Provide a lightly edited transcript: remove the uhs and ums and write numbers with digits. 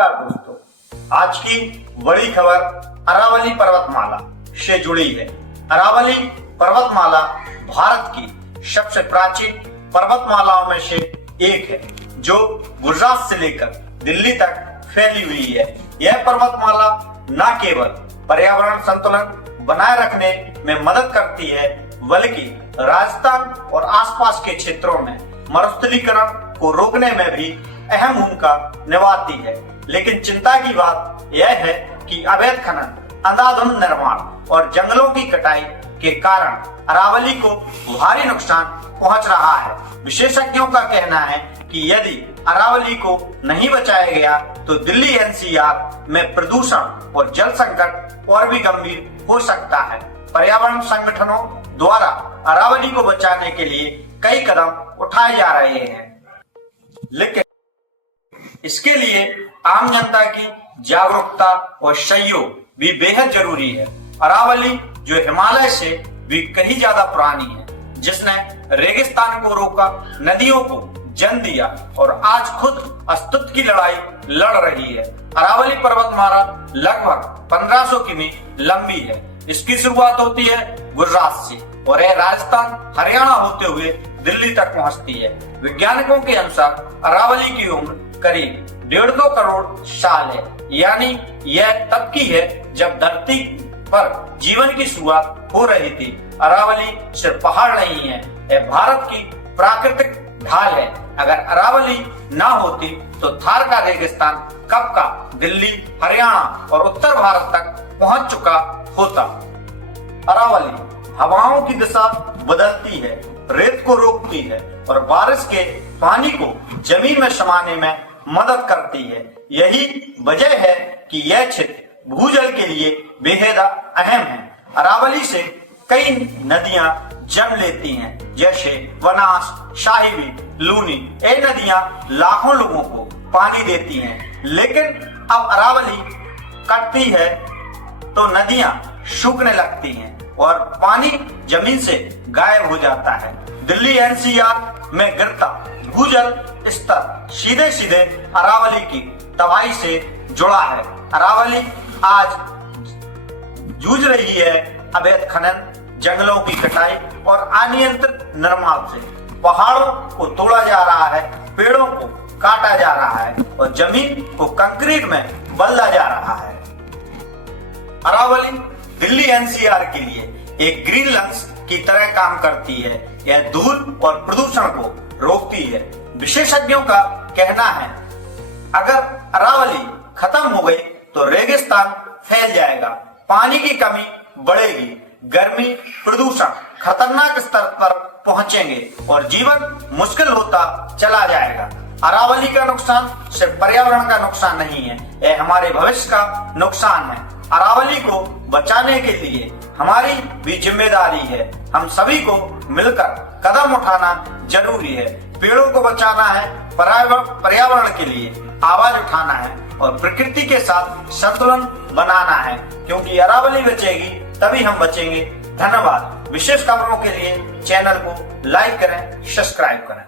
नमस्कार दोस्तों, आज की बड़ी खबर अरावली पर्वतमाला से जुड़ी है। अरावली पर्वतमाला भारत की सबसे प्राचीन पर्वतमालाओं में से एक है, जो गुजरात से लेकर दिल्ली तक फैली हुई है। यह पर्वतमाला न केवल पर्यावरण संतुलन बनाए रखने में मदद करती है, बल्कि राजस्थान और आसपास के क्षेत्रों में मरुस्थलीकरण को रोकने में भी अहम भूमिका निभाती है। लेकिन चिंता की बात यह है कि अवैध खनन, अंधाधुंध निर्माण और जंगलों की कटाई के कारण अरावली को भारी नुकसान पहुंच रहा है। विशेषज्ञों का कहना है कि यदि अरावली को नहीं बचाया गया तो दिल्ली एनसीआर में प्रदूषण और जल संकट और भी गंभीर हो सकता है। पर्यावरण संगठनों द्वारा अरावली को बचाने के लिए कई कदम उठाए जा रहे हैं, लेकिन इसके लिए आम जनता की जागरूकता और सहयोग भी बेहद जरूरी है। अरावली जो हिमालय से भी कहीं ज्यादा पुरानी है, जिसने रेगिस्तान को रोका, नदियों को जन्म दिया और आज खुद अस्तित्व की लड़ाई लड़ रही है। अरावली पर्वतमाला लगभग 1500 किमी लंबी है। इसकी शुरुआत होती है गुजरात से और यह राजस्थान, हरियाणा होते हुए दिल्ली तक पहुंचती है। वैज्ञानिकों के अनुसार अरावली की उम्र करीब 1.5 करोड़ साल है, यानी यह तब की है जब धरती पर जीवन की शुरुआत हो रही थी। अरावली सिर्फ पहाड़ नहीं है, यह भारत की प्राकृतिक ढाल है। अगर अरावली ना होती तो थार का रेगिस्तान कब का दिल्ली, हरियाणा और उत्तर भारत तक पहुंच चुका होता। अरावली हवाओं की दिशा बदलती है, रेत को रोकती है और बारिश के पानी को जमीन में समाने में मदद करती है। यही वजह है कि यह क्षेत्र भूजल के लिए बेहद अहम है। अरावली से कई नदियां जन्म लेती हैं, जैसे बनास, साहिबी, लूनी। ये नदियां लाखों लोगों को पानी देती हैं, लेकिन अब अरावली कटती है तो नदियां सूखने लगती हैं और पानी जमीन से गायब हो जाता है। दिल्ली एनसीआर में गिरता भूजल स्तर सीधे सीधे अरावली की तबाही से जुड़ा है। अरावली आज जूझ रही है अवैध खनन, जंगलों की कटाई और अनियंत्रित निर्माण से। पहाड़ों को तोड़ा जा रहा है, पेड़ों को काटा जा रहा है और जमीन को कंक्रीट में बदला जा रहा है। अरावली दिल्ली एनसीआर के लिए एक ग्रीन लंग्स की तरह काम करती है। यह धूल और प्रदूषण को रोकती है। विशेषज्ञों का कहना है अगर अरावली खत्म हो गई तो रेगिस्तान फैल जाएगा, पानी की कमी बढ़ेगी, गर्मी, प्रदूषण खतरनाक स्तर पर पहुंचेंगे और जीवन मुश्किल होता चला जाएगा। अरावली का नुकसान सिर्फ पर्यावरण का नुकसान नहीं है, यह हमारे भविष्य का नुकसान है। अरावली को बचाने के लिए हमारी भी जिम्मेदारी है। हम सभी को मिलकर कदम उठाना जरूरी है। पेड़ों को बचाना है, पर्यावरण के लिए आवाज उठाना है और प्रकृति के साथ संतुलन बनाना है, क्योंकि अरावली बचेगी तभी हम बचेंगे। धन्यवाद। विशेष खबरों के लिए चैनल को लाइक करें, सब्सक्राइब करें।